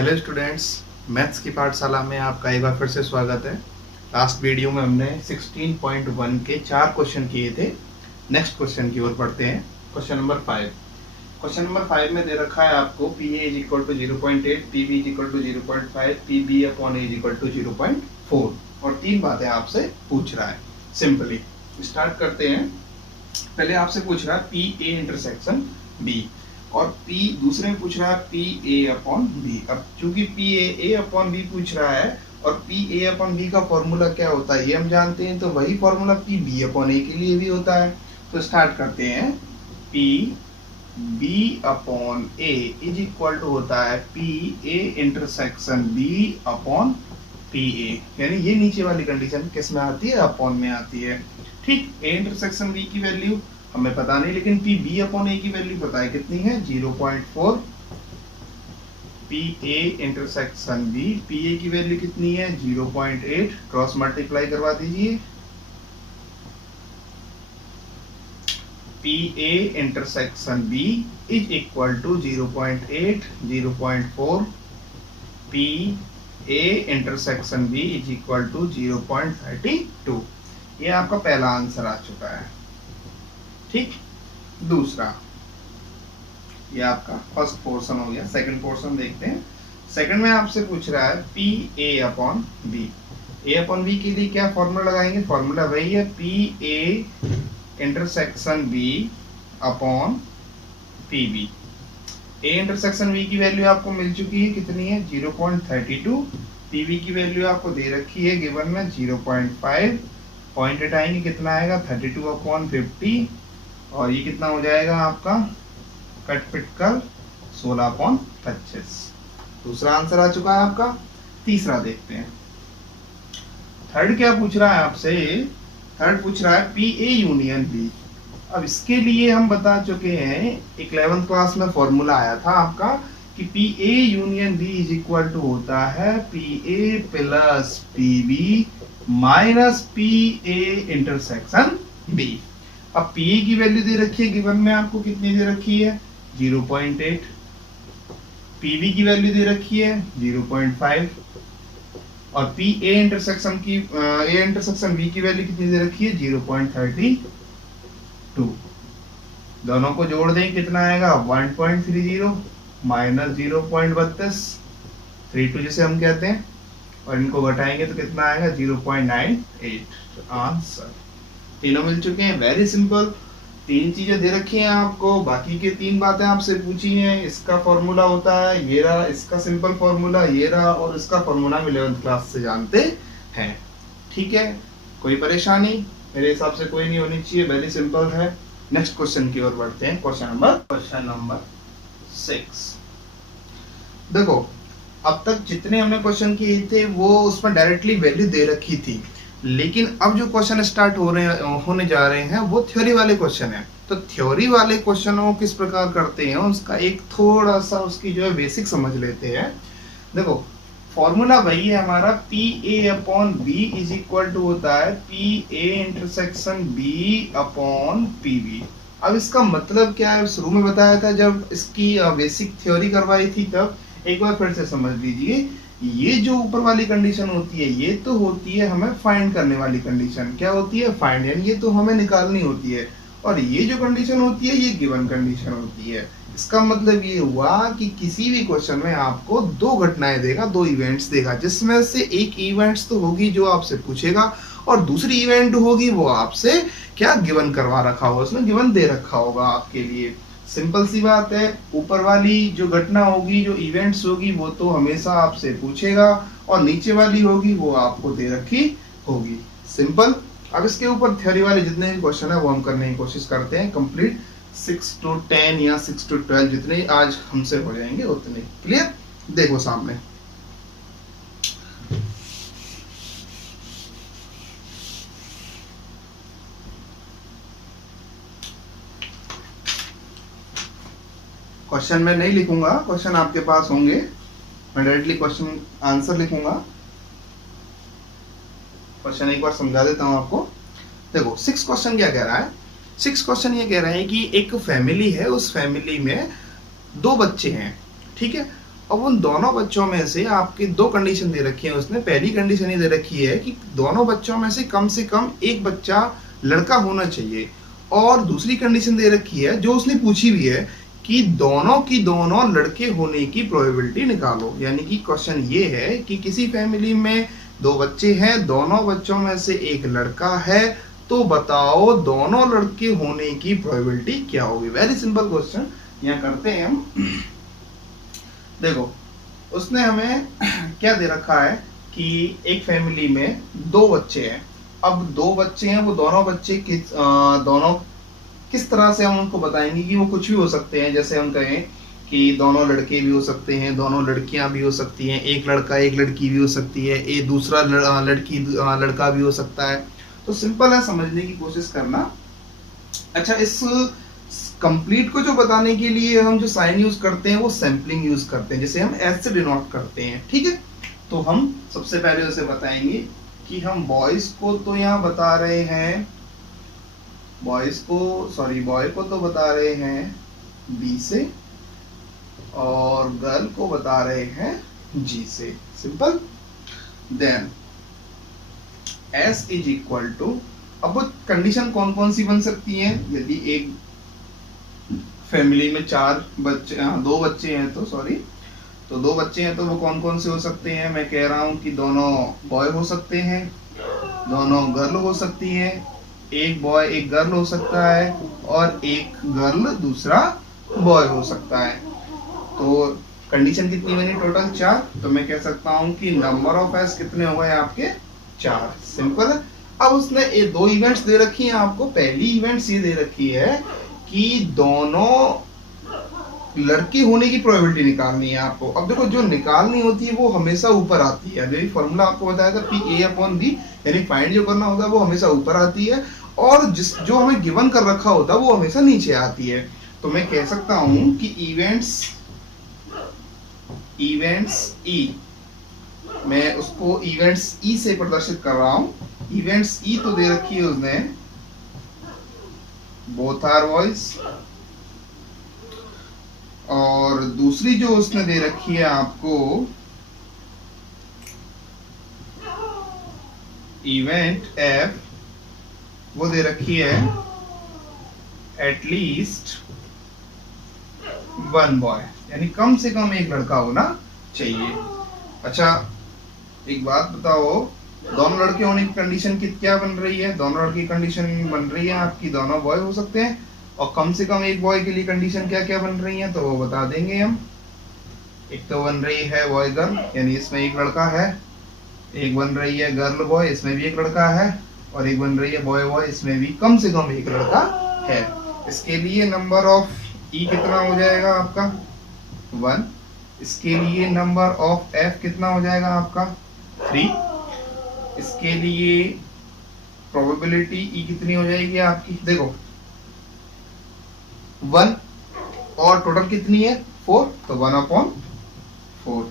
Hello students, maths की पाठशाला में आपका एक बार फिर से स्वागत है। लास्ट वीडियो में हमने 16.1 के 4 क्वेश्चन किए थे। नेक्स्ट क्वेश्चन की ओर बढ़ते हैं। Question number 5। क्वेश्चन नंबर 5 में दे रखा है आपको P A is equal to 0.8, P B is equal to 0.5, P B upon A is equal to 0.4 और 3 बातें आपसे पूछ रहा है। सिंपली स्टार्ट करते हैं। पहले आपसे पूछ रहा है पी ए इंटरसेक्शन बी और P दूसरे में पूछ रहा है पी ए अपॉन बी। अब चूंकि पी ए अपॉन बी पूछ रहा है और पी ए अपॉन बी का फॉर्मूला क्या होता है ये हम जानते हैं, तो वही formula P B upon A के लिए भी होता है। तो स्टार्ट करते हैं। P B upon A is equal to होता है P A intersection B upon P A, यानी ये नीचे वाली कंडीशन किस में आती है? अपॉन में आती है। ठीक, ए इंटरसेक्शन बी की वैल्यू हमें पता नहीं, लेकिन पी बी अपॉन ए की वैल्यू पता है कितनी है? 0.4। P A intersection B, P A की वैल्यू कितनी है? 0.8। क्रॉस मल्टीप्लाई करवा दीजिए। P A intersection B is equal to 0.8, 0.4। P A intersection B is equal to 0.32। ये आपका पहला आंसर आ चुका है। ठीक, दूसरा, ये आपका फर्स्ट पोर्शन हो गया। सेकंड पोर्शन देखते हैं। सेकंड में आपसे पूछ रहा है P A upon B. A upon B के लिए क्या फॉर्मूला लगाएंगे? फॉर्मूला वही है P A intersection B upon P B. A intersection B की वैल्यू आपको मिल चुकी है, कितनी है? 0.32। पी बी की वैल्यू आपको दे रखी है गिवन में 0.5। पॉइंट हटाएंगे, कितना आएगा? 32 अपॉन 50 और ये कितना हो जाएगा आपका? कट पिट कर 16/25। दूसरा आंसर आ चुका है आपका। तीसरा देखते हैं। थर्ड क्या पूछ रहा है आपसे? थर्ड पूछ रहा है पी ए यूनियन बी। अब इसके लिए हम बता चुके हैं, 11th क्लास में फॉर्मूला आया था आपका कि P A union B is equal to होता है P A plus P B minus P A intersection B. अब पी ए की वैल्यू दे रखी है गिवन में आपको, कितनी दे रखी है? 0.8। पी बी की वैल्यू दे रखी है 0.5 और पी ए इंटरसेक्शन बी की वैल्यू कितनी दे रखी है? 0.32। दोनों को जोड़ दें, कितना आएगा? 1.30 माइनस 0.32, 32 जिसे हम कहते हैं, और इनको घटाएंगे तो कितना आएगा? 0.98। आंसर तीनों मिल चुके हैं। Very simple. 3 चीजें दे रखी हैं आपको, बाकी के 3 बातें आपसे पूछी हैं। इसका फॉर्मूला होता है ये रहा, इसका सिंपल फॉर्मूला ये रहा, और इसका फॉर्मूला 11th क्लास से जानते हैं। ठीक है, कोई परेशानी मेरे हिसाब से कोई नहीं होनी चाहिए। वेरी सिंपल है। नेक्स्ट क्वेश्चन की ओर बढ़ते हैं। Question number 6। देखो, अब तक जितने हमने क्वेश्चन किए थे वो उसमें डायरेक्टली वैल्यू दे रखी थी, लेकिन अब जो क्वेश्चन स्टार्ट होने जा रहे हैं वो थ्योरी वाले क्वेश्चन है। तो थ्योरी वाले क्वेश्चनों किस प्रकार करते हैं उसका एक थोड़ा सा उसकी जो है बेसिक समझ लेते हैं। देखो, फॉर्मूला वही है हमारा, P A upon B is equal to होता है P A intersection B upon P B. अब इसका मतलब क्या है? शुरू में बताया था जब इसकी बेसिक थ्योरी करवाई थी तब। एक बार फिर से समझ लीजिए। ये जो ऊपर वाली कंडीशन होती है ये तो होती है हमें फाइंड करने वाली कंडीशन। क्या होती है? फाइंड, यानी ये तो हमें निकालनी होती है। और ये जो कंडीशन होती है ये गिवन कंडीशन होती है। इसका मतलब ये हुआ कि किसी भी क्वेश्चन में आपको 2 घटनाएं देगा, 2 इवेंट्स देगा, जिसमें से एक इवेंट्स तो होगी जो आपसे पूछेगा और दूसरी इवेंट होगी वो आपसे क्या गिवन करवा रखा होगा, उसमें गिवन दे रखा होगा आपके लिए। सिंपल सी बात है। ऊपर वाली जो घटना होगी, जो इवेंट्स होगी, वो तो हमेशा आपसे पूछेगा, और नीचे वाली होगी वो आपको दे रखी होगी। सिंपल। अब इसके ऊपर थ्योरी वाले जितने भी क्वेश्चन है वो हम करने की कोशिश करते हैं कंप्लीट। 6 to 10 या 6 to 12 जितने आज हमसे हो जाएंगे उतने। क्लियर? देखो सामने। क्वेश्चन मैं नहीं लिखूंगा, क्वेश्चन आपके पास होंगे, मैं डायरेक्टली क्वेश्चन आंसर लिखूंगा। क्वेश्चन एक बार समझा देता हूं आपको। देखो, 6 क्वेश्चन क्या कह रहा है? 6 क्वेश्चन ये कह रहे हैं कि एक फैमिली है, उस फैमिली में 2 बच्चे हैं, ठीक है। अब उन दोनों बच्चों में से आपकी दो कंडीशन दे रखी है उसने। पहली कंडीशन ये दे रखी है कि दोनों बच्चों में से कम एक बच्चा लड़का होना चाहिए, और दूसरी कंडीशन दे रखी है जो उसने पूछी भी है कि दोनों की दोनों लड़के होने की प्रोबेबिलिटी निकालो। यानी कि क्वेश्चन ये है कि किसी फैमिली में दो बच्चे हैं, दोनों बच्चों में से एक लड़का है, तो बताओ दोनों लड़के होने की प्रोबेबिलिटी क्या होगी। वेरी सिंपल क्वेश्चन यहाँ करते हैं हम। देखो उसने हमें क्या दे रखा है कि एक फैमिली में दो बच्चे हैं। अब दो बच्चे हैं, वो दोनों बच्चे दोनों किस तरह से हम उनको बताएंगे कि वो कुछ भी हो सकते हैं। जैसे हम कहें कि दोनों लड़के भी हो सकते हैं, दोनों लड़कियां भी हो सकती हैं, एक लड़का एक लड़की भी हो सकती है, एक दूसरा लड़का भी हो सकता है। तो सिंपल है, समझने की कोशिश करना। अच्छा, इस कंप्लीट को जो बताने के लिए हम जो साइन यूज करते हैं वो सैम्पलिंग यूज करते हैं, जिसे हम एस से डिनोट करते हैं। ठीक है, तो हम सबसे पहले उसे बताएंगे कि हम बॉयज को तो यहाँ बता रहे हैं, बॉय को तो बता रहे हैं बी से, और गर्ल को बता रहे हैं जी से। Simple. Then S is equal to, अब कंडीशन कौन कौन सी बन सकती है। यदि एक फैमिली में दो बच्चे हैं तो वो कौन कौन से हो सकते हैं। मैं कह रहा हूं कि दोनों बॉय हो सकते हैं, दोनों गर्ल हो सकती है, एक बॉय एक गर्ल हो सकता है, और एक गर्ल दूसरा बॉय हो सकता है। तो कंडीशन कितनी बनी टोटल? 4। तो मैं कह सकता हूं कि नंबर ऑफ एस कितने हो गए आपके? 4। सिंपल है। अब उसने ये दो इवेंट्स दे रखी हैं आपको। पहली इवेंट्स ये दे रखी है कि दोनों लड़के होने की प्रोबेबिलिटी निकालनी है आपको। अब देखो, जो निकालनी होती है वो हमेशा ऊपर आती है। अभी फॉर्मूला आपको बताया था PA/B, यानी फाइंड जो करना होता है वो हमेशा ऊपर आती है, और जो हमें गिवन कर रखा होता है वो हमेशा नीचे आती है। तो मैं कह सकता हूं कि इवेंट्स ई, मैं उसको इवेंट्स ई से प्रदर्शित कर रहा हूं। इवेंट्स ई तो दे रखी है उसने, बोथ आर बॉयज, और दूसरी जो उसने दे रखी है आपको इवेंट एफ, वो दे रखी है एटलीस्ट वन बॉय, यानी कम से कम एक लड़का होना चाहिए। अच्छा, एक बात बताओ, दोनों लड़के होने की कंडीशन क्या बन रही है? दोनों लड़की कंडीशन बन रही है आपकी दोनों बॉय हो सकते हैं, और कम से कम एक बॉय के लिए कंडीशन क्या क्या बन रही है तो वो बता देंगे हम। एक तो बन रही है बॉय गर्ल, यानी इसमें एक लड़का है। एक बन रही है गर्ल बॉय, इसमें भी एक लड़का है। और एक बन रही है बॉय बॉय, इसमें भी कम से कम एक लड़का है। इसके लिए नंबर ऑफ ई कितना हो जाएगा आपका? 1। इसके लिए नंबर ऑफ एफ कितना हो जाएगा आपका? 3। इसके लिए प्रोबेबिलिटी ई कितनी हो जाएगी आपकी? देखो 1 और टोटल कितनी है? 4, तो 1/4।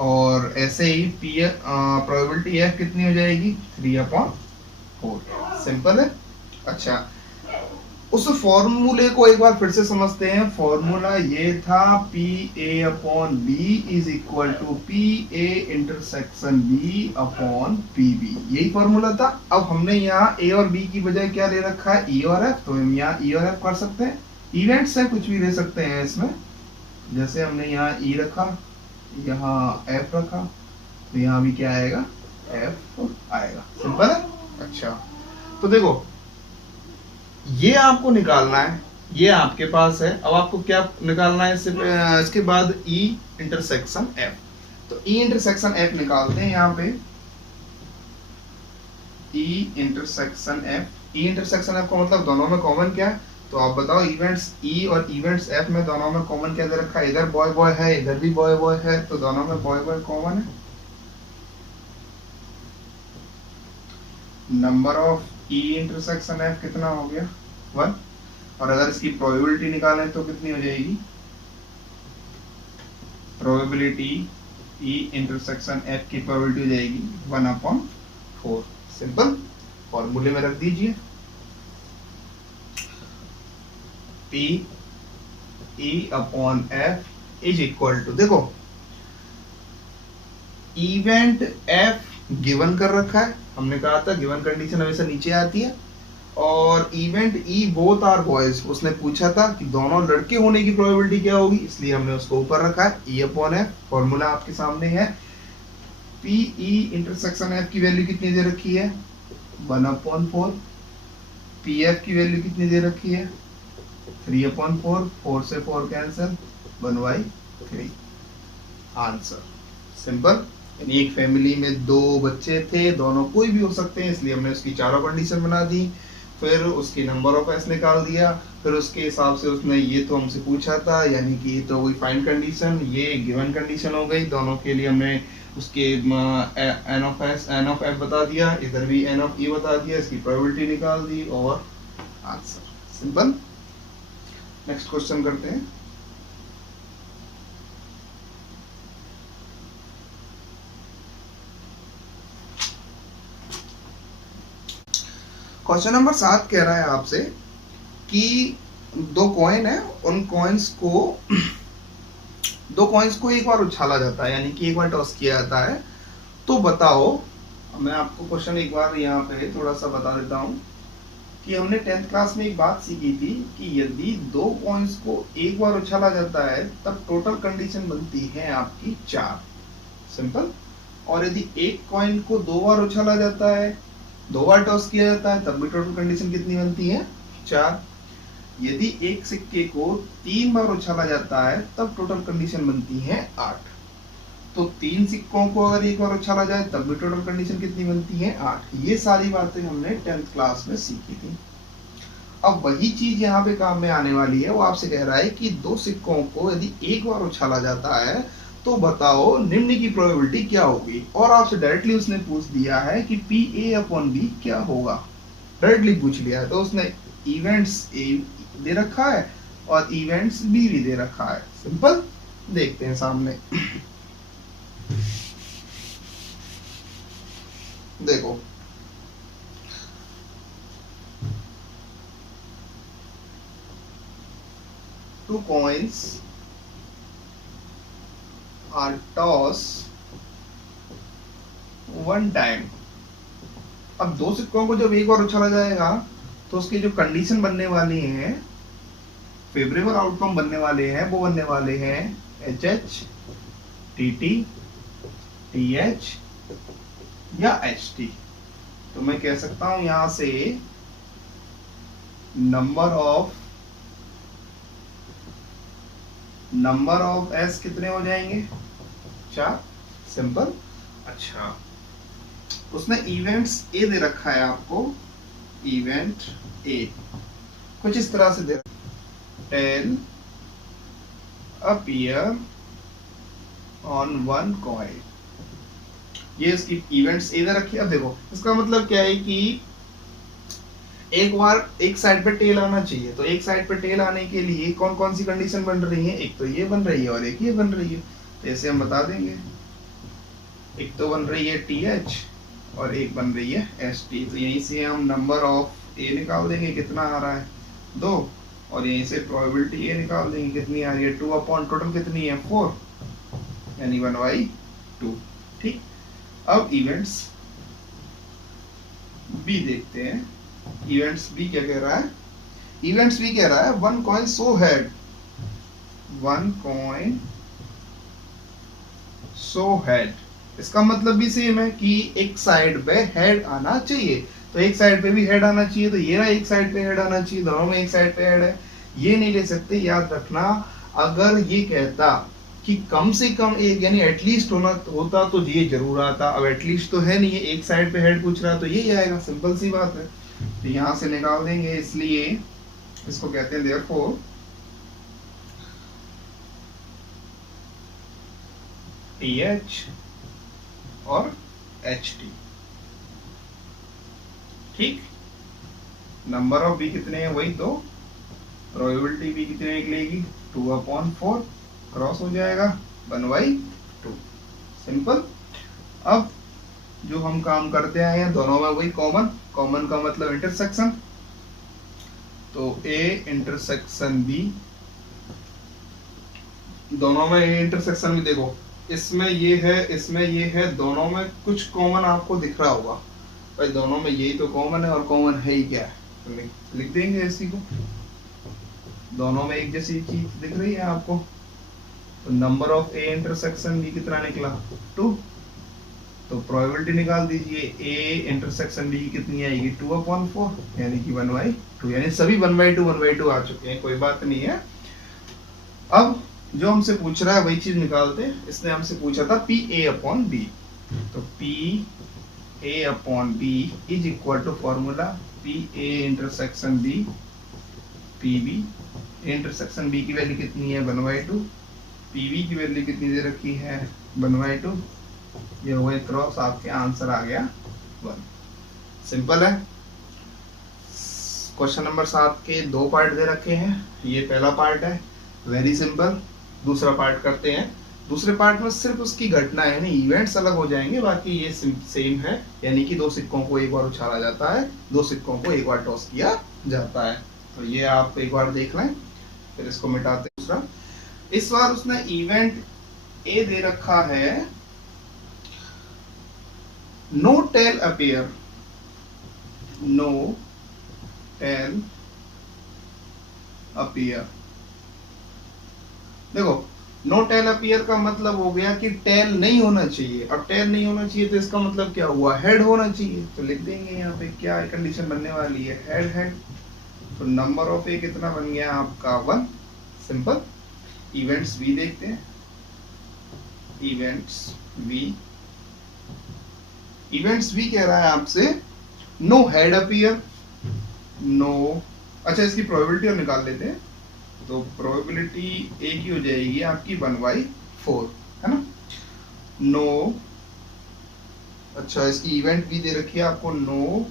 और ऐसे ही प्रोबेबिलिटी एफ कितनी हो जाएगी? 3/4। सिंपल है। अच्छा, उस फॉर्मूले को एक बार फिर से समझते हैं। फॉर्मूला ये था PA/B is equal to PA intersection B/PB, यही फॉर्मूला था। अब हमने यहाँ A और B की बजाय क्या ले रखा है? E और F, तो हम यहाँ E और F कर सकते हैं। इवेंट्स है, कुछ भी ले सकते हैं इसमें। जैसे हमने यहाँ E रखा, यहाँ F रखा, तो यहाँ भी क्या आएगा? F आएगा। सिंपल है। अच्छा, तो देखो ये आपको निकालना है, ये आपके पास है। अब आपको क्या निकालना है इसके बाद? E intersection F। तो E इंटरसेक्शन F निकालते हैं यहाँ पे। E इंटरसेक्शन F का मतलब दोनों में कॉमन क्या है? तो आप बताओ, इवेंट्स E और इवेंट्स F में दोनों में कॉमन क्या दे रखा है? इधर बॉय बॉय है, इधर भी बॉय बॉय है, तो दोनों में बॉय बॉय कॉमन है। Number of E intersection F कितना हो गया? 1। और अगर इसकी प्रोबेबिलिटी निकालें तो कितनी हो जाएगी? प्रोबेबिलिटी E इंटरसेक्शन F की प्रोबेबिलिटी हो जाएगी 1/4। सिंपल, फॉर्मूले में रख दीजिए। PE/F इज इक्वल टू, देखो इवेंट एफ गिवन कर रखा है, हमने कहा था गिवन कंडीशन हमेशा नीचे आती है, और event E both are boys, उसने पूछा था कि दोनों लड़के होने की प्रोबेबिलिटी क्या होगी, इसलिए हमने उसको ऊपर रखा है। ई अपॉन एफ, फॉर्मूला आपके सामने है। पी ई इंटरसेक्शन एफ की वैल्यू कितनी दे रखी है, 1/4। पी एफ की वैल्यू कितनी दे रखी है, 3/4, 4 से 4 कैंसिल, 1/3। Answer simple. यानी एक फैमिली में दो बच्चे थे, दोनों कोई भी हो सकते हैं, इसलिए हमने उसकी चारों कंडीशन बना दी, फिर उसकी नंबर ऑफ एस निकाल दिया, फिर उसके हिसाब से उसने ये तो हमसे पूछा था, यानी कि ये तो हुई फाइंड कंडीशन, ये गिवन कंडीशन हो गई, दोनों के लिए हमने उसके एन ऑफ एफ बता दिया, इधर भी एन ऑफ ई बता दिया, इसकी प्रोबेबिलिटी निकाल दी और आंसर सिंपल। नेक्स्ट क्वेश्चन करते हैं। क्वेश्चन नंबर 7 कह रहा है आपसे कि दो कॉइन है, उन कॉइन्स को एक बार उछाला जाता है, यानी कि एक बार टॉस किया जाता है, तो बताओ। मैं आपको क्वेश्चन एक बार यहाँ पे थोड़ा सा बता देता हूँ कि हमने 10th क्लास में एक बात सीखी थी कि यदि दो कॉइन्स को एक बार उछाला जाता है तब टोटल कंडीशन बनती है आपकी 4, सिंपल। और यदि एक कॉइन को 2 बार उछाला जाता है, 2 बार टॉस किया जाता है, तब भी टोटल कंडीशन कितनी बनती है, 4। यदि एक सिक्के को 3 बार उछाला जाता है तब टोटल कंडीशन बनती है 8। तो 3 सिक्कों को अगर एक बार उछाला जाए तब भी टोटल कंडीशन कितनी बनती है, 8। ये सारी बातें हमने 10th क्लास में सीखी थी। अब वही चीज यहाँ पे काम में आने वाली है। वो आपसे कह रहा है कि दो सिक्कों को यदि एक बार उछाला जाता है तो बताओ निम्न की प्रोबेबिलिटी क्या होगी, और आपसे डायरेक्टली उसने पूछ दिया है कि पी ए अपॉन बी क्या होगा, डायरेक्टली पूछ लिया है। तो उसने इवेंट्स ए दे रखा है और इवेंट्स बी भी दे रखा है, सिंपल। देखते हैं सामने, देखो two coins are toss one time. अब दो सिक्कों को जब एक बार उछाला जाएगा तो उसकी जो कंडीशन बनने वाली है, फेवरेबल आउटकम बनने वाले हैं, वो बनने वाले हैं H H, T T, T H या एच टी। तो मैं कह सकता हूं यहां से नंबर ऑफ एस कितने हो जाएंगे, 4, सिंपल। अच्छा, उसने इवेंट्स ए दे रखा है आपको, इवेंट ए कुछ इस तरह से दे, tail appear on one coin, ये इसकी इवेंट्स ए दे रखी है। अब देखो इसका मतलब क्या है कि एक बार एक साइड पे टेल आना चाहिए, तो एक साइड पे टेल आने के लिए कौन कौन सी कंडीशन बन रही है, एक तो ये बन रही है और एक ये बन रही है। तो ऐसे हम बता देंगे, एक तो बन रही है टी एच और एक बन रही है एस टी। तो यहीं से हम नंबर ऑफ ए निकाल देंगे, कितना आ रहा है 2, और यहीं से प्रोबेबिलिटी ए निकाल देंगे, कितनी आ रही है 2 अपॉन टोटल कितनी है 4, यानी 1/2। ठीक, अब इवेंट्स बी देखते हैं। इवेंट्स बी क्या कह रहा है, इवेंट्स बी कह रहा है one coin so head, one coin so head. इसका मतलब भी सेम है कि एक साइड पे हेड आना चाहिए, तो एक साइड पे भी हेड आना चाहिए, तो ये रहा एक साइड पे हेड आना चाहिए, दोनों में एक साइड पे हेड है, ये नहीं ले सकते, याद रखना। अगर ये कहता कि कम से कम एक यानी एटलीस्ट होता तो ये जरूर आता, अब एटलीस्ट तो है नहीं, ये एक साइड पे हेड पूछ रहा तो ये आएगा, सिंपल सी बात है। तो यहां से निकाल देंगे, इसलिए इसको कहते हैं देयरफॉर टी एच और एच टी। ठीक, नंबर ऑफ बी कितने हैं वही तो, प्रोबेबिलिटी बी कितने निकलेगी 2/4, क्रॉस हो जाएगा 1/2, सिंपल। अब जो हम काम करते आए हैं दोनों में वही कॉमन, कॉमन का मतलब इंटरसेक्शन, तो ए इंटरसेक्शन बी, दोनों में ए इंटरसेक्शन भी देखो इसमें ये है, इसमें ये है, दोनों में कुछ कॉमन आपको दिख रहा होगा भाई, दोनों में यही तो कॉमन है, और कॉमन है ही क्या है, तो लिख देंगे इसी को। दोनों में एक जैसी चीज दिख रही है आपको, तो number of A intersection B कितना निकला 2, तो प्रोबेबिलिटी निकाल दीजिए, ए इंटरसेक्शन बी कितनी आएगी 2/4, यानी कि 1/2, यानी सभी 1/2 आ चुके हैं, कोई बात नहीं है। अब जो हमसे पूछ रहा है वही चीज निकालते हैं। इसने हमसे पूछा था पी ए अपॉन बी, तो P A upon B is equal to formula P A intersection B P B. Intersection B की वैल्यू कितनी है 1/2, पी बी की वैल्यू कितनी दे रखी है 1/2, ये हुए क्रॉस, आपके आंसर आ गया 1। सिंपल है। क्वेश्चन नंबर 7 के 2 पार्ट दे रखे हैं, ये पहला पार्ट है, वेरी सिंपल। दूसरा पार्ट करते हैं। दूसरे पार्ट में सिर्फ उसकी घटना है, नहीं इवेंट्स अलग हो जाएंगे, बाकी ये सेम है, यानी कि 2 सिक्कों को एक बार उछाला जाता है, 2 सिक्कों को एक बार टॉस किया जाता है। तो ये आप एक बार देख लें, फिर इसको मिटाते हैं। दूसरा, इस बार उसने इवेंट ए दे रखा है, no tail appear, no tail appear. देखो, नो टेल अपीयर का मतलब हो गया कि टेल नहीं होना चाहिए, और टेल नहीं होना चाहिए तो इसका मतलब क्या हुआ, हेड होना चाहिए। तो लिख देंगे यहाँ पे क्या कंडीशन बनने वाली है, हेड हेड। तो नंबर ऑफ ए कितना बन गया आपका 1, सिंपल। इवेंट्स वी देखते हैं, इवेंट्स वी, इवेंट्स वी कह रहा है आपसे नो हेड अपीयर, नो, अच्छा इसकी प्रोबेबिलिटी और निकाल लेते हैं। तो प्रोबेबिलिटी ए की हो जाएगी आपकी 1/4, है ना। नो, अच्छा इसकी इवेंट भी दे रखी है आपको, नो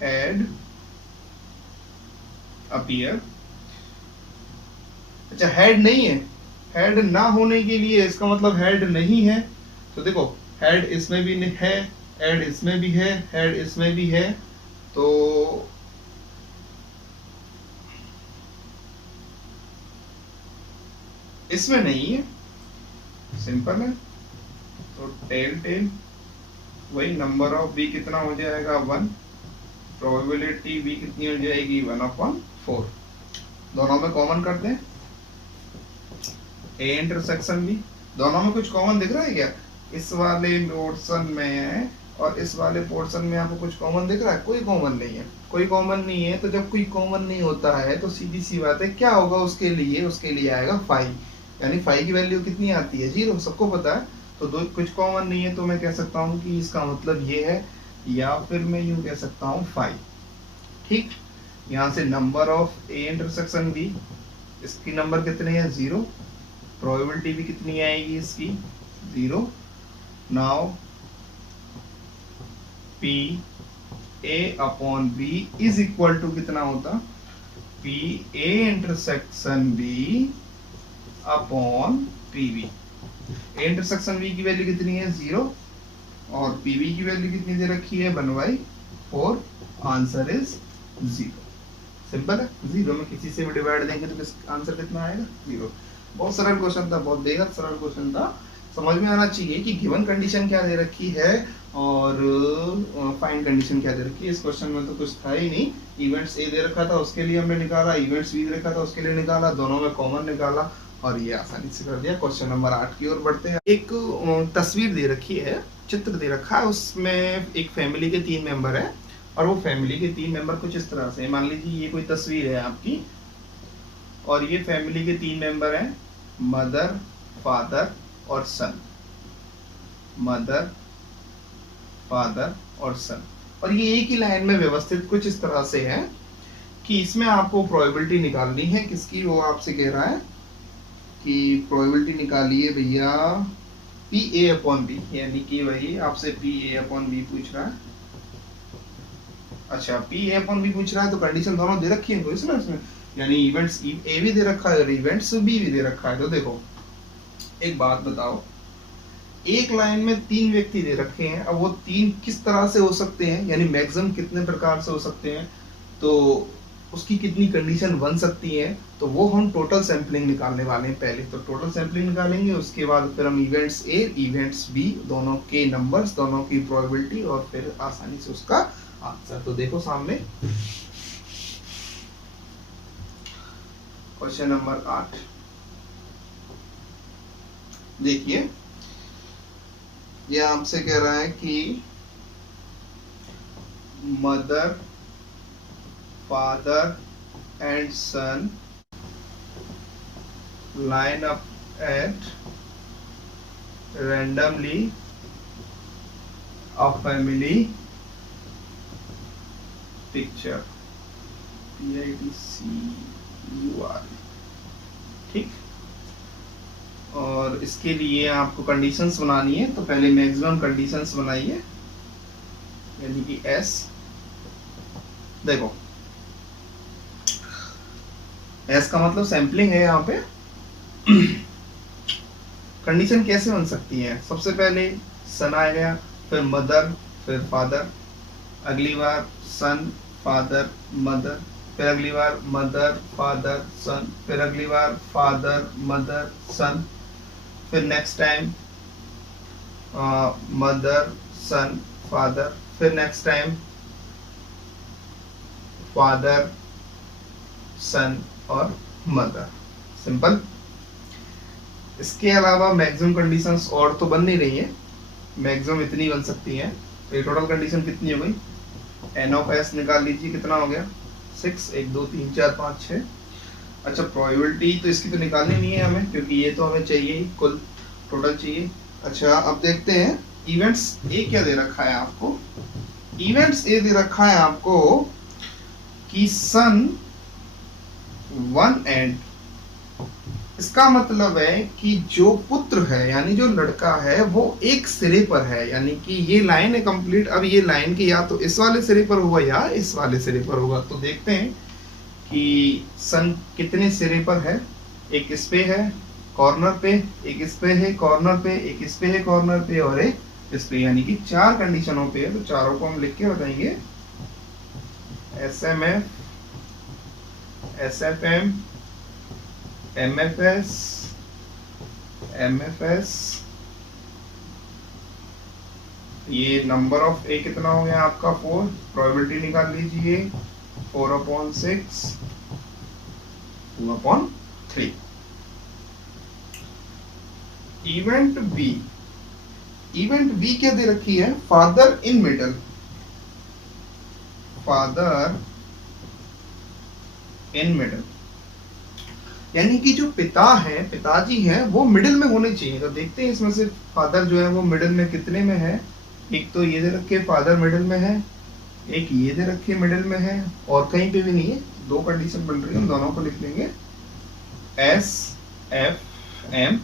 हेड अपीयर। अच्छा हेड नहीं है, हेड ना होने के लिए इसका मतलब हेड नहीं है, तो देखो हेड इसमें भी है, हेड इसमें भी है, हेड इसमें भी है, तो इसमें नहीं है, सिंपल है। तो टेल टेल, वही नंबर ऑफ बी कितना हो जाएगा 1, प्रोबेबिलिटी बी कितनी हो जाएगी 1/4। दोनों में कॉमन करते हैं, ए इंटरसेक्शन बी, दोनों में कुछ कॉमन दिख रहा है क्या, इस वाले पोर्शन में और इस वाले पोर्शन में आपको कुछ कॉमन दिख रहा है, कोई कॉमन नहीं है, कोई कॉमन नहीं है। तो जब कोई कॉमन नहीं होता है तो सीधी सी बात है क्या होगा, उसके लिए आएगा 5, यानी 5 की वैल्यू कितनी आती है 0, सबको पता है। तो दो कुछ कॉमन नहीं है, तो मैं कह सकता हूँ कि इसका मतलब ये है, या फिर मैं यूं कह सकता हूँ 5, ठीक। यहाँ से number of A intersection B, इसकी नंबर कितने हैं 0, प्रोबेबिलिटी भी कितनी आएगी इसकी 0। Now P A upon B is equal to कितना होता, P A intersection B upon P B. A intersection B की वैल्यू कितनी है 0, और पी बी की वैल्यू कितनी दे रखी है 1/4, आंसर इज 0। सिंपल है, 0 में किसी से भी डिवाइड देंगे तो आंसर कितना आएगा 0। बहुत सरल क्वेश्चन था, बहुत बेहद सरल क्वेश्चन था। समझ में आना चाहिए कि गिवन कंडीशन क्या दे रखी है और फाइंड कंडीशन क्या दे रखी है। इस क्वेश्चन में तो कुछ था ही नहीं, इवेंट्स ए दे रखा था उसके लिए हमने निकाला, इवेंट्स बी दे रखा था उसके लिए निकाला, दोनों में कॉमन निकाला और ये आसानी से कर दिया। क्वेश्चन नंबर 8 की ओर बढ़ते हैं। एक तस्वीर दे रखी है, चित्र दे रखा है, उसमें एक फैमिली के 3 मेंबर है और वो फैमिली के 3 मेंबर कुछ इस तरह से, मान लीजिए ये कोई तस्वीर है आपकी और ये फैमिली के 3 मेंबर हैं, मदर, फादर और सन, मदर, फादर और सन, और ये एक ही लाइन में व्यवस्थित कुछ इस तरह से है कि इसमें आपको प्रोबेबिलिटी निकालनी है किसकी, वो आपसे कह रहा है कि प्रोबेबिलिटी निकालिए भैया पी ए अपॉन बी, यानी कि वही आपसे पी ए अपॉन बी पूछ रहा है। अच्छा पी ए अपॉन बी पूछ रहा है तो कंडीशन दोनों दे रखी है कोई इसमें, यानी इवेंट्स ए भी दे रखा है और इवेंट्स बी भी दे रखा है। तो देखो एक बात बताओ, एक लाइन में 3 व्यक्ति दे रखे हैं, अब वो 3 किस तरह से हो सकते हैं, यानी मैक्सिमम कितने प्रकार से हो सकते हैं। तो उसकी कितनी कंडीशन बन सकती है, तो वो हम टोटल सैंपलिंग निकालने वाले हैं। पहले तो टोटल सैंपलिंग निकालेंगे, उसके बाद फिर हम इवेंट्स ए इवेंट्स बी दोनों के नंबर्स, दोनों की प्रोबेबिलिटी और फिर आसानी से उसका आंसर। तो देखो सामने क्वेश्चन नंबर 8 देखिए, ये आपसे कह रहा है कि mother father and son line up at randomly a family picture PIDCUR, ठीक। और इसके लिए आपको कंडीशंस बनानी है, तो पहले मैक्सिमम कंडीशंस बनाइए, यानी कि S। देखो एस का मतलब सैंपलिंग है यहाँ पे। कंडीशन कैसे बन सकती है, सबसे पहले सन आ गया, फिर मदर, फिर फादर, अगली बार सन फादर मदर, फिर अगली बार मदर फादर सन, फिर अगली बार फादर मदर सन, फिर नेक्स्ट टाइम मदर सन फादर, फिर नेक्स्ट टाइम फादर सन और मदर। सिंपल। इसके अलावा मैक्सिमम कंडीशंस और तो बन नहीं रही है, मैक्सिमम इतनी बन सकती है। तो ये टोटल कंडीशन कितनी हो गई, एन ऑफ एस निकाल लीजिए, कितना हो गया 6, 1 2 3 4 5 6। अच्छा, प्रोबेबिलिटी तो इसकी तो निकालनी नहीं है हमें, क्योंकि ये तो हमें चाहिए ही, कुल टोटल चाहिए। अच्छा, अब देखते हैं इवेंट्स ए क्या दे रखा है आपको। इवेंट्स ए दे रखा है आपको कि सन 1 एंड, इसका मतलब है कि जो पुत्र है यानी जो लड़का है वो एक सिरे पर है, यानी कि ये लाइन है कंप्लीट। अब ये लाइन के या तो इस वाले सिरे पर होगा या इस वाले सिरे पर होगा। तो देखते हैं कि सन कितने सिरे पर है। एक इस पे है कॉर्नर पे, एक इस पे है कॉर्नर पे, एक इस पे है कॉर्नर पे और एक इस पे, यानी कि 4 कंडीशनों पे है। तो चारों को हम लिख के बताएंगे, SMF SFM MFS MFS। ये नंबर ऑफ ए कितना हो गया आपका 4, प्रोबेबिलिटी निकाल लीजिए 4/6 2/3। इवेंट बी, इवेंट बी क्या दे रखी है, father in middle, father in middle, यानी कि जो पिता है, पिताजी है, वो मिडिल में होने चाहिए। तो देखते हैं इसमें से फादर जो है वो मिडिल में कितने में है। एक तो ये दे रखे फादर मिडिल में है, एक ये दे रखे मिडिल में है, और कहीं पे भी नहीं है। 2 कंडीशन बन रही है, हम दोनों को लिख लेंगे SFM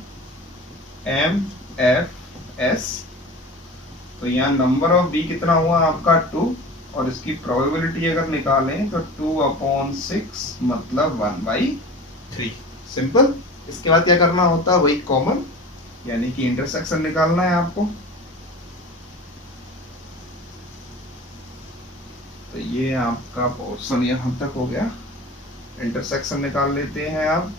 MFS। तो यहाँ नंबर ऑफ बी कितना हुआ आपका 2, और इसकी प्रोबेबिलिटी अगर निकालें तो 2/6 मतलब 1/3। सिंपल। इसके बाद क्या करना होता है, वही कॉमन, यानी कि इंटरसेक्शन निकालना है आपको। तो ये आपका पोर्शन यहां तक हो गया, इंटरसेक्शन निकाल लेते हैं आप।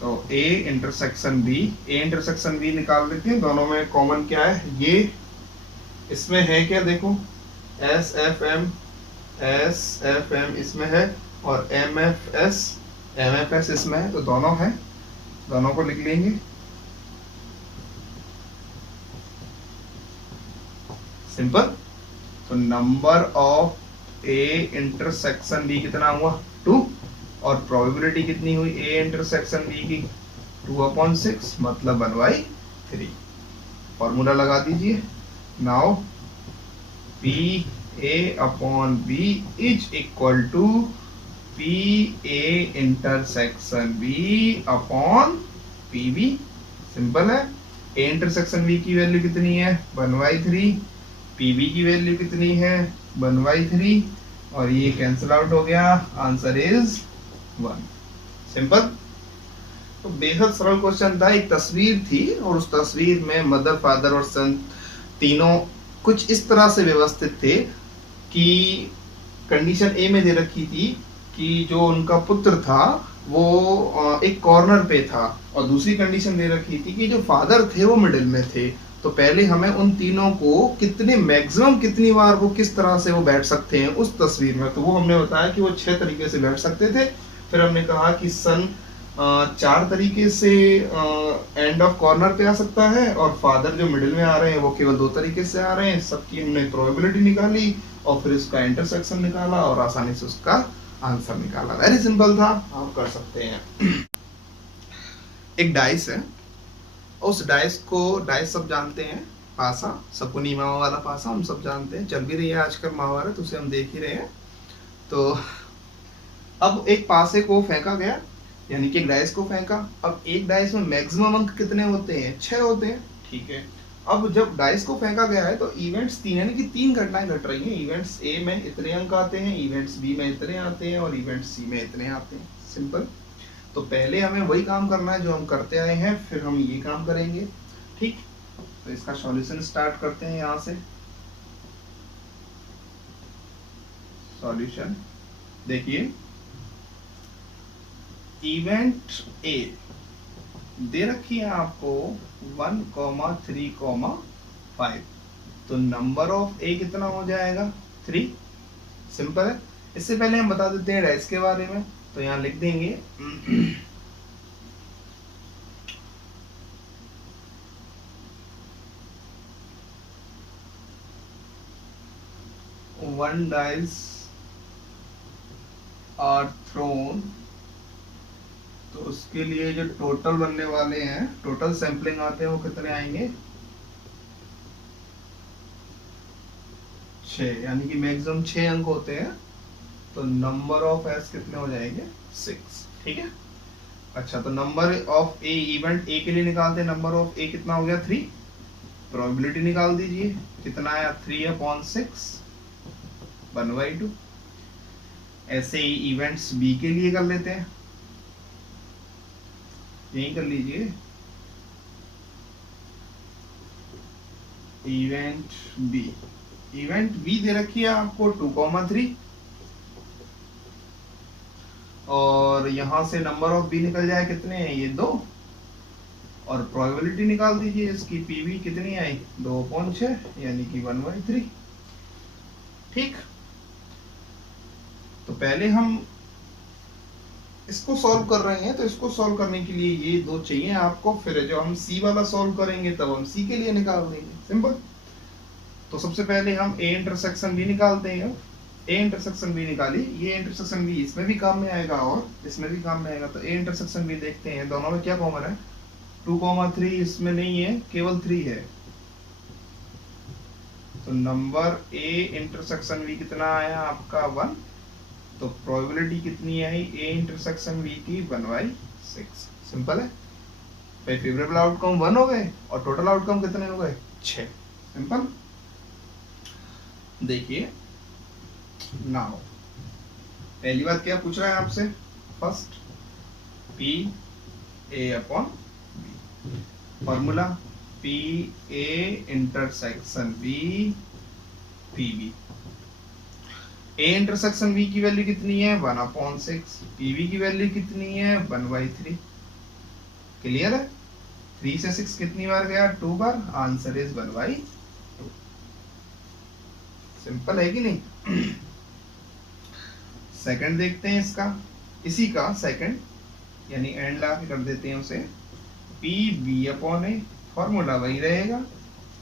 तो A intersection B, A intersection B निकाल लेते हैं। दोनों में कॉमन क्या है, ये इसमें है क्या, देखो SFM इसमें है और MFS इसमें है, तो दोनों है, दोनों को लिख लेंगे। सिंपल। तो number of A intersection B कितना हुआ 2, और प्रोबेबिलिटी कितनी हुई A इंटरसेक्शन B की 2/6 मतलब 1/3। फॉर्मूला लगा दीजिए। Now PA/B is equal to PA intersection B/PB। Simple है। A इंटरसेक्शन B की वैल्यू कितनी है 1/3, PB की वैल्यू कितनी है 1/3, और ये कैंसिल आउट हो गया, आंसर इज 1। सिंपल। तो बेहद सरल क्वेश्चन था। एक तस्वीर थी और उस तस्वीर में मदर, फादर और सन तीनों कुछ इस तरह से व्यवस्थित थे कि कंडीशन ए में दे रखी थी कि जो उनका पुत्र था वो एक कॉर्नर पे था, और दूसरी कंडीशन दे रखी थी कि जो फादर थे वो मिडिल में थे। तो पहले हमें उन तीनों को कितने मैक्सिमम कितनी बार वो किस तरह से वो बैठ सकते हैं उस तस्वीर में, तो वो हमने बताया कि वो 6 तरीके से बैठ सकते थे। फिर हमने कहा कि सन 4 तरीके से एंड ऑफ कॉर्नर पे आ सकता है, और फादर जो मिडिल में आ रहे हैं वो केवल 2 तरीके से आ रहे हैं। सबकी हमने प्रोबेबिलिटी निकाली और फिर उसका इंटरसेक्शन निकाला और आसानी से उसका आंसर निकाला। वेरी सिंपल था, आप कर सकते हैं। एक डाइस है, उस डाइस को, डाइस सब जानते हैं, पासा, शकुनी मामा वाला पासा हम सब जानते हैं, चल भी रही है आजकल महाभारत, उसे हम देख ही रहे हैं। तो अब एक पासे को फेंका गया, यानी कि एक डाइस को फेंका। अब एक डाइस में मैक्सिमम अंक कितने होते हैं? 6 होते हैं, ठीक है। अब जब डाइस को फेंका गया है तो इवेंट्स 3, यानी कि 3 घटनाएं घट रही हैं। इवेंट्स ए में इतने अंक आते हैं, इवेंट्स बी में इतने आते हैं, और इवेंट्स सी में इतने आते हैं। सिंपल। तो पहले हमें वही काम करना है जो हम करते आए हैं, फिर हम ये काम करेंगे, ठीक। तो इसका सॉल्यूशन स्टार्ट करते हैं यहाँ से। सॉल्यूशन देखिए, इवेंट ए दे रखी है आपको 1, 3, 5। तो नंबर ऑफ ए कितना हो जाएगा? 3। सिंपल है। इससे पहले हम बता देते हैं डाइस के बारे में, तो यहाँ लिख देंगे 1 dice are thrown। तो उसके लिए जो टोटल बनने वाले हैं, टोटल सैंपलिंग आते हैं, वो कितने आएंगे? 6, यानी कि मैक्सिमम 6 अंक होते हैं। तो नंबर ऑफ एस कितने हो जाएंगे? 6, ठीक है। अच्छा, तो number of A, event A के लिए निकालते हैं। नंबर ऑफ ए कितना हो गया? 3। प्रोबेबिलिटी निकाल दीजिए, कितना आया? 3/6, 1/2। ऐसे ही इवेंट्स बी के लिए कर लेते हैं, यही कर लीजिए। इवेंट बी दे रखी है आपको 2,3, और यहां से नंबर ऑफ बी निकल जाए, कितने हैं ये? 2। और प्रोबेबिलिटी निकाल दीजिए इसकी, पीवी कितनी आई? 2/6, यानी कि 1/3, ठीक। तो पहले हम इसको सॉल्व कर रहे हैं, तो इसको सॉल्व करने के लिए ये 2 चाहिए आपको। फिर जो हम सी वाला सॉल्व करेंगे तब हम सी के लिए निकाल देंगे, सिंपल। तो सबसे पहले हम ए इंटरसेक्शन बी निकालते हैं। ए इंटरसेक्शन बी निकाली, ये इंटरसेक्शन बी इसमें भी काम में आएगा और इसमें भी काम में आएगा। तो ए इंटरसेक्शन बी देखते हैं, दोनों में क्या कॉमन है? 2,3 इसमें नहीं है, केवल 3 है। तो नंबर ए इंटरसेक्शन बी कितना आया आपका? 1। तो प्रोबेबिलिटी कितनी आई ए इंटरसेक्शन बी की? 1/6। सिंपल है भाई। फेवरेबल आउटकम 1 हो गए और टोटल आउटकम कितने हो गए? 6। सिंपल। देखिए नाउ, पहली बात क्या पूछ रहा है आपसे? First P A upon B, formula P A intersection B P B. A intersection B की वैल्यू कितनी है? 1/6। पीवी की वैल्यू कितनी है? 1/3। क्लियर है? 3 से 6 कितनी बार गया? 2 बार। Answer is 1/2। सिंपल है कि नहीं? सेकंड देखते हैं इसका, इसी का सेकंड, यानी एंड ला के कर देते हैं उसे। P B upon A, formula वही रहेगा,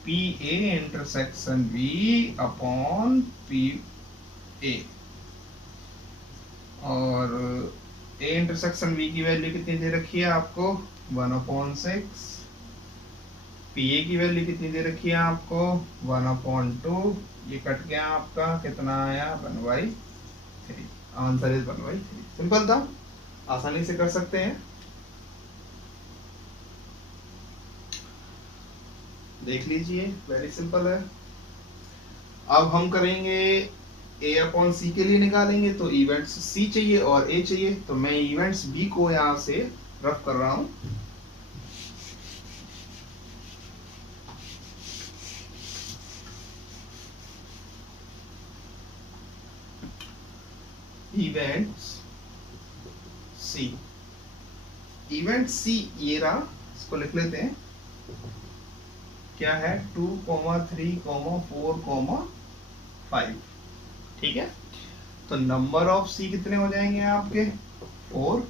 P A intersection B upon P A. और ए इंटरसेक्शन बी की वैल्यू कितनी दे रखी है आपको? 1/6। पी ए की वैल्यू कितनी दे रखी है आपको? 1/2। ये कट गया आपका, कितना आया? 1/3। Answer is 1/3। सिंपल था, आसानी से कर सकते हैं। देख लीजिए, वेरी सिंपल है। अब हम करेंगे ए अपॉन सी के लिए निकालेंगे, तो इवेंट्स सी चाहिए और ए चाहिए। तो मैं इवेंट्स बी को यहां से रफ कर रहा हूं। इवेंट्स सी, इवेंट सी ये रहा, इसको लिख लेते हैं, क्या है 2, 3, 4, 5। ठीक है, तो नंबर ऑफ सी कितने हो जाएंगे आपके 4,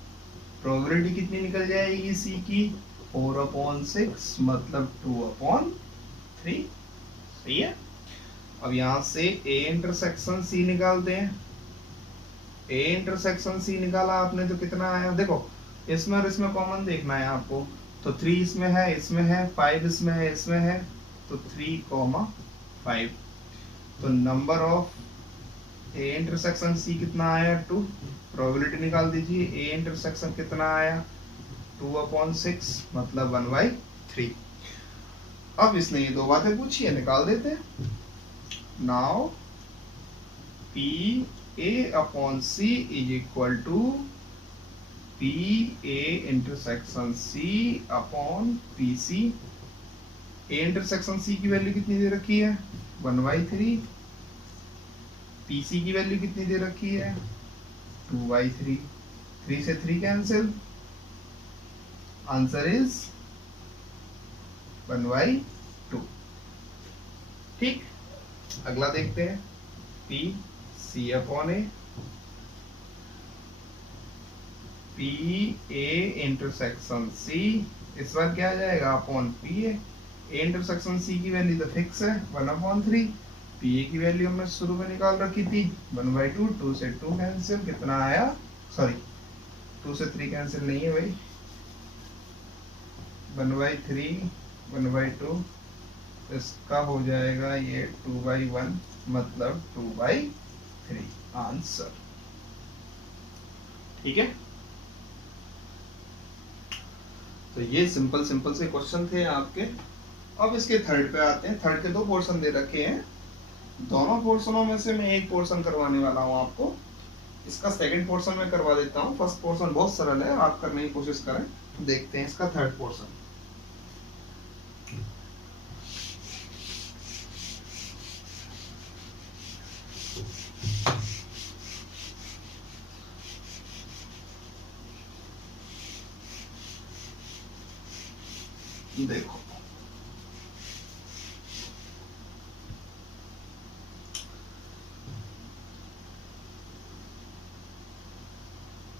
प्रोबेबिलिटी कितनी निकल जाएगी सी की 4/6 मतलब 2/3। सही है। अब यहां से ए इंटरसेक्शन सी निकालते हैं। ए इंटरसेक्शन सी निकाला आपने तो कितना आया, देखो इसमें और इसमें कॉमन देखना है आपको, तो 3 इसमें है, इसमें है, 5 इसमें है, इसमें है, तो 3,5। तो number of A intersection C कितना आया 2, प्रोबेबिलिटी निकाल दीजिए, ए इंटरसेक्शन कितना आया 2/6 मतलब 1/3। अब इसने ये दो बातें पूछी है, निकाल देते हैं। Now P A/C is equal to PA intersection C/PC। A intersection C की वैल्यू कितनी दे रखी है 1/3, PC की वैल्यू कितनी दे रखी है 2/3, 3 से 3 कैंसिल, आंसर इज 1/2। ठीक, अगला देखते हैं PC/A, PA इंटरसेक्शन C, इस बार क्या आ जाएगा upon PA। A intersection C की वैल्यू तो फिक्स है 1/3, PA की वैल्यू हमने शुरू में निकाल रखी थी 1/2, 2 से 2 कैंसिल, कितना आया, सॉरी 2 से 3 कैंसिल नहीं है भाई, 1/3, 1/2, इसका हो जाएगा ये 2/1 मतलब 2/3 आंसर। ठीक है, तो ये सिंपल से क्वेश्चन थे आपके। अब इसके थर्ड पे आते हैं। थर्ड के दो पोर्शन दे रखे हैं, दोनों पोर्शनों में से मैं एक पोर्शन करवाने वाला हूं आपको। इसका सेकंड पोर्शन में करवा देता हूं, फर्स्ट पोर्शन बहुत सरल है, आप करने की कोशिश करें। देखते हैं इसका थर्ड पोर्शन। देखो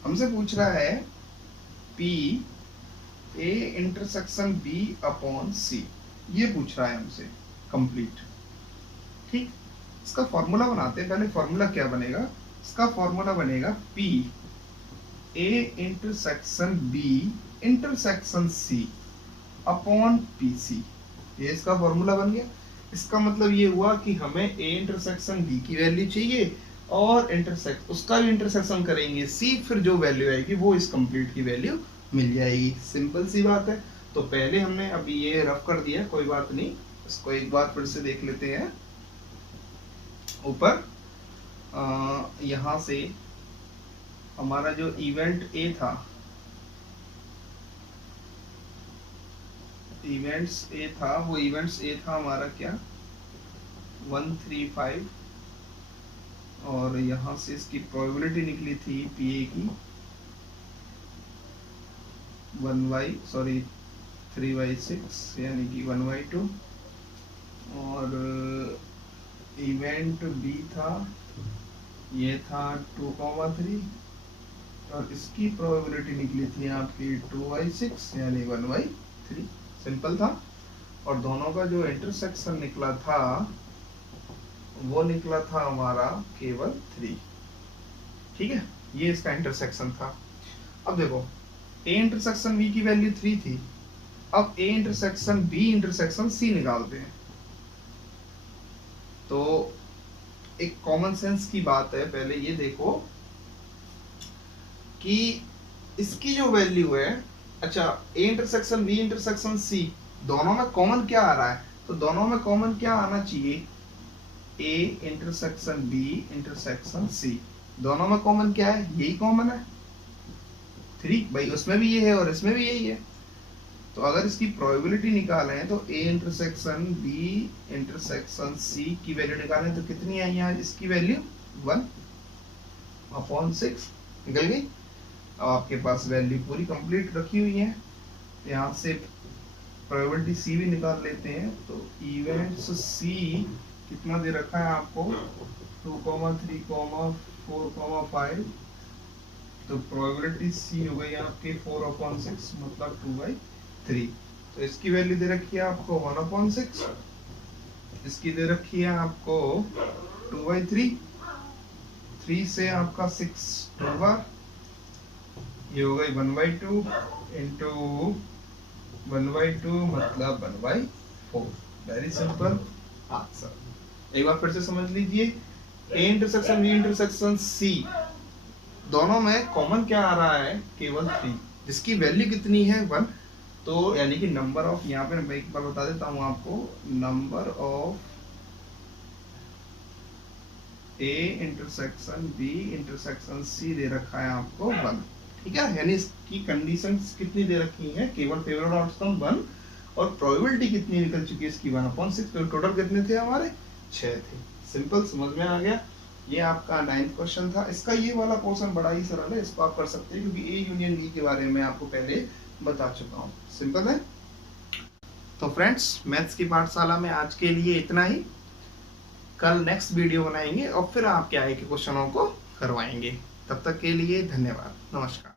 हमसे पूछ रहा है P A इंटरसेक्शन B/C, ये पूछ रहा है हमसे कंप्लीट। ठीक, इसका फॉर्मूला बनाते हैं। पहले फॉर्मूला क्या बनेगा, इसका फॉर्मूला बनेगा P A intersection B intersection C upon PC। ये इसका फॉर्मूला बन गया। इसका मतलब ये हुआ कि हमें A इंटरसेक्शन B की वैल्यू चाहिए और इंटरसेक्ट उसका भी इंटरसेक्शन करेंगे C, फिर जो वैल्यू आएगी वो इस कंप्लीट की वैल्यू मिल जाएगी। सिंपल सी बात है। तो पहले हमने अभी ये रफ कर दिया, कोई बात नहीं, इसको एक बार फिर से देख लेते हैं। ऊपर यहां से हमारा जो इवेंट A था, इवेंट्स A था, वो इवेंट्स A था हमारा क्या 135, और यहाँ से इसकी प्रोबेबिलिटी निकली थी PA की 3/6 यानी कि 1/2, और इवेंट B था, ये था 2,3, और इसकी प्रोबेबिलिटी निकली थी आपकी 2/6 यानी 1/3। सिंपल था। और दोनों का जो इंटरसेक्शन निकला था वो निकला था हमारा केवल 3। ठीक है, ये इसका इंटरसेक्शन था। अब देखो A इंटरसेक्शन B की वैल्यू 3 थी, अब A intersection B intersection C निकालते हैं। तो एक कॉमन सेंस की बात है, पहले ये देखो कि इसकी जो वैल्यू है, अच्छा A intersection B intersection C दोनों में कॉमन क्या आ रहा है, तो दोनों में कॉमन क्या आना चाहिए A intersection B intersection C, दोनों में कॉमन क्या है, यही कॉमन है 3 भाई, उसमें भी ये है और इसमें भी यही है। तो अगर इसकी प्रोबेबिलिटी निकालें तो A intersection B intersection C की वैल्यू निकालें तो कितनी आई यहाँ, इसकी वैल्यू 1, अपॉन 6 निकल गई। अब आपके पास वैल्यू पूरी कंप्लीट रखी हुई है। यहाँ से प्रोबेबिलिटी सी भी निकाल लेते हैं। तो इवेंट्स सी कितना दे रखा है आपको 2, 3, 4, 5। तो प्रोबेबिलिटी सी हो गई आपकी 4/6 मतलब 2/3। तो इसकी वैल्यू दे रखी है आपको 1/6, इसकी दे रखी है आपको 2/3, 3 से आपका 6 2 बार, ये हो गई 1/2 इंटू 1/2 मतलब 1/4। Very simple answer. एक बार फिर से समझ लीजिए, A intersection B intersection C दोनों में कॉमन क्या आ रहा है, केवल 3, जिसकी वैल्यू कितनी है 1। तो यानी कि नंबर ऑफ, यहाँ पे मैं एक बार बता देता हूँ आपको, number of A intersection B intersection C दे रखा है आपको 1। ठीक है, यानी इसकी कंडीशंस कितनी दे रखी है, केवल फेवरेट आउटकम 1 और प्रोबेबिलिटी कितनी निकल चुकी है इसकी 1/6। तो टोटल कितने थे हमारे, 6 थे। सिंपल, समझ में आ गया। ये आपका 9th क्वेश्चन था। इसका ये वाला क्वेश्चन बड़ा ही सरल है, इसको आप कर सकते हैं क्योंकि ए यूनियन बी के बारे में आपको पहले बता चुका हूँ। सिंपल है। तो फ्रेंड्स, मैथ्स की पाठशाला में आज के लिए इतना ही। कल नेक्स्ट वीडियो बनाएंगे और फिर आपके आगे के क्वेश्चनों को करवाएंगे। तब तक के लिए धन्यवाद, नमस्कार।